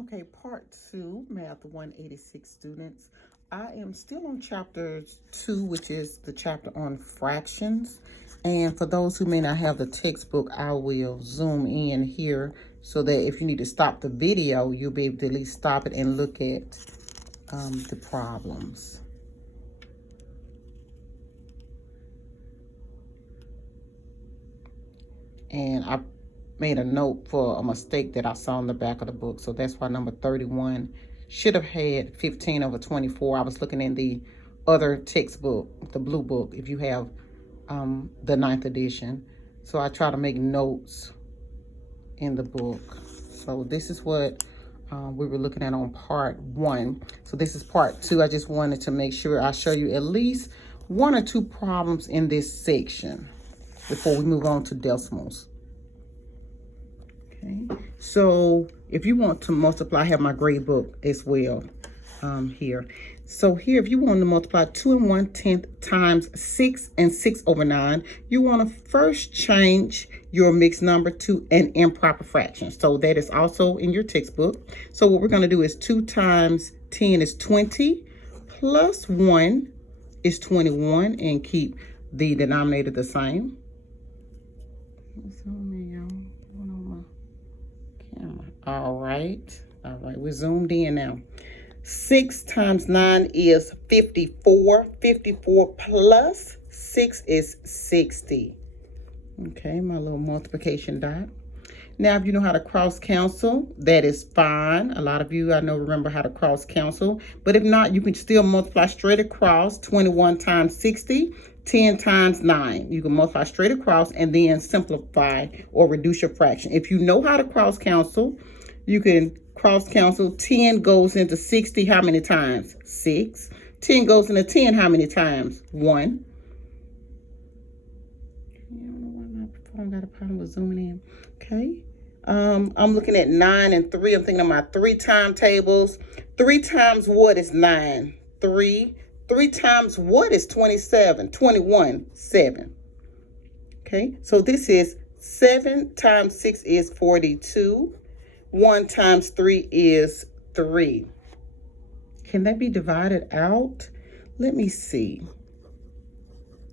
Okay, part 2, Math 186 students. I am still on chapter 2, which is the chapter on fractions. And for those who may not have the textbook, I will zoom in here so that if you need to stop the video, you'll be able to at least stop it and look at the problems. And I made a note for a mistake that I saw in the back of the book. So that's why number 31 should have had 15 over 24. I was looking in the other textbook, the blue book, if you have the 9th edition. So I try to make notes in the book. So this is what we were looking at on part 1. So this is part 2. I just wanted to make sure I show you at least 1 or 2 problems in this section before we move on to decimals. Okay, so if you want to multiply, I have my grade book as well here. So here, if you want to multiply 2 1/10 times 6 and 6 over 9, you want to first change your mixed number to an improper fraction. So that is also in your textbook. So what we're going to do is 2 times 10 is 20, plus 1 is 21, and keep the denominator the same. All right, we're zoomed in now. 6 times 9 is 54. 54 plus 6 is 60. Okay, my little multiplication dot. Now, if you know how to cross cancel, that is fine. A lot of you, I know, remember how to cross cancel. But if not, you can still multiply straight across. 21 times 60, 10 times 9. You can multiply straight across and then simplify or reduce your fraction. If you know how to cross cancel, you can cross cancel. 10 goes into 60 how many times? 6. 10 goes into 10 how many times? 1. I don't know why my phone got a problem with zooming in. Okay. I'm looking at 9 and 3. I'm thinking of my 3 timetables. 3 times what is 9? 3. 3 times what is 27? 21, 7. Okay, so this is 7 times 6 is 42. 1 times 3 is 3. Can that be divided out? Let me see.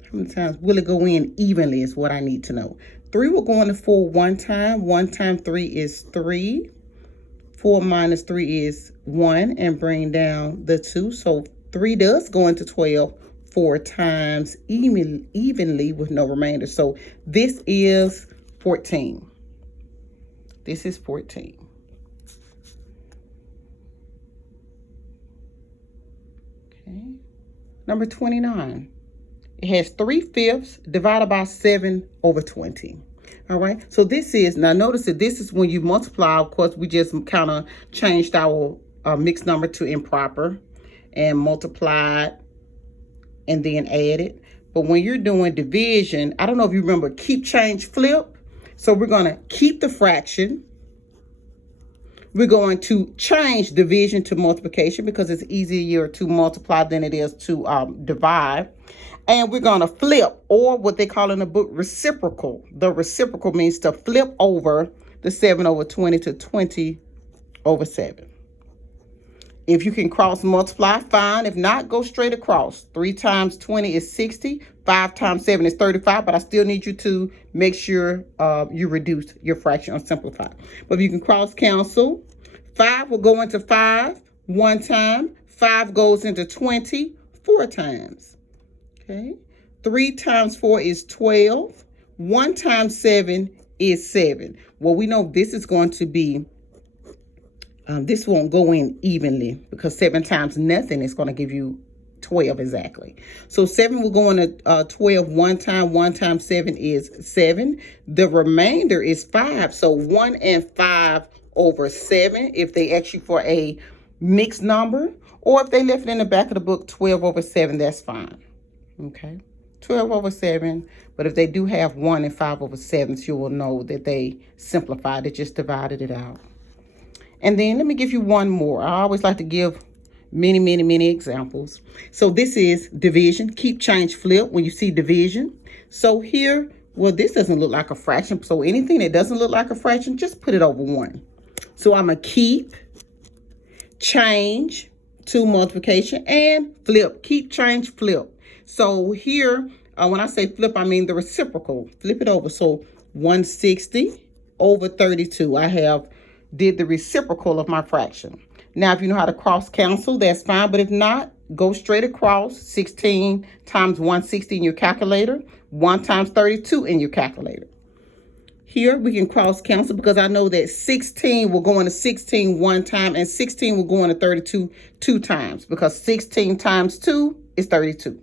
How many times will it go in evenly is what I need to know. 3 will go into 4 one time. 1 times 3 is 3. 4 minus 3 is 1, and bring down the 2. So 3 does go into 12 4 times evenly with no remainder. So this is 14. This is 14. Okay. Number 29. It has 3/5 divided by 7 over 20. All right. So this is, now notice that this is when you multiply. Of course, we just kind of changed our mixed number to improper and multiplied and then added. But when you're doing division, I don't know if you remember keep, change, flip. So we're going to keep the fraction. We're going to change division to multiplication because it's easier to multiply than it is to divide. And we're going to flip, or what they call in the book, reciprocal. The reciprocal means to flip over the 7 over 20 to 20 over 7. If you can cross multiply, fine. If not, go straight across. 3 times 20 is 60. 5 times 7 is 35. But I still need you to make sure you reduce your fraction or simplify. But if you can cross cancel, 5 will go into 5 one time. 5 goes into 20 4 times. Okay. 3 times 4 is 12. 1 times 7 is 7. Well, we know this is going to be this won't go in evenly because 7 times nothing is going to give you 12 exactly. So 7 will go into 12 one time. 1 times 7 is 7. The remainder is 5. So 1 and 5 over 7 if they ask you for a mixed number, or if they left it in the back of the book 12 over 7, that's fine. Okay, 12 over 7. But if they do have 1 and 5 over 7, you will know that they simplified it, just divided it out. And then let me give you one more. I always like to give many examples. So this is division. Keep, change, flip when you see division. So here, well, this doesn't look like a fraction. So anything that doesn't look like a fraction, just put it over 1. So I'm going to keep change to multiplication, and flip. Keep, change, flip. So here, when I say flip, I mean the reciprocal. Flip it over. So 160 over 32. I have did the reciprocal of my fraction. Now, if you know how to cross cancel, that's fine. But if not, go straight across. 16 times 160 in your calculator. 1 times 32 in your calculator. Here we can cross cancel because I know that 16 will go into 16 one time and 16 will go into 32 two times because 16 times 2 is 32.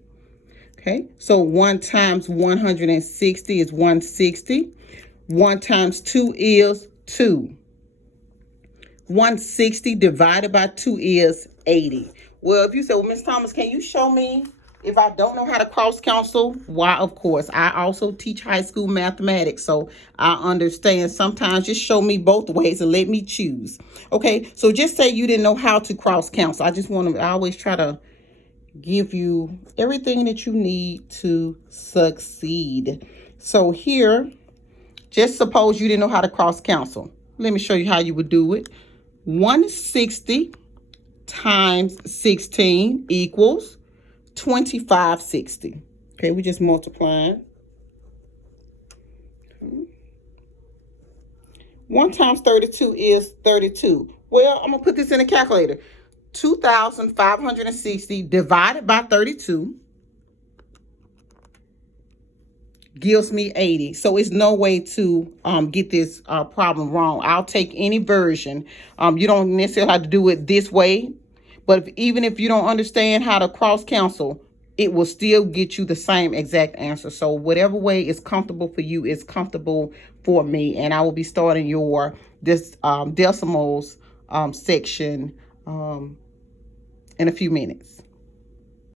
Okay, so 1 times 160 is 160. 1 times 2 is 2. 160 divided by 2 is 80. Well, if you say, well, Miss Thomas, can you show me if I don't know how to cross cancel? Why, of course. I also teach high school mathematics, so I understand. Sometimes just show me both ways and let me choose. Okay, so just say you didn't know how to cross cancel. I always try to give you everything that you need to succeed. So here, just suppose you didn't know how to cross cancel. Let me show you how you would do it. 160 times 16 equals 2560. Okay, we just multiplying. 1 times 32 is 32. Well, I'm going to put this in a calculator. 2,560 divided by 32 gives me 80. So it's no way to get this problem wrong. I'll take any version. You don't necessarily have to do it this way. But even if you don't understand how to cross cancel, it will still get you the same exact answer. So whatever way is comfortable for you is comfortable for me. And I will be starting your decimals section in a few minutes.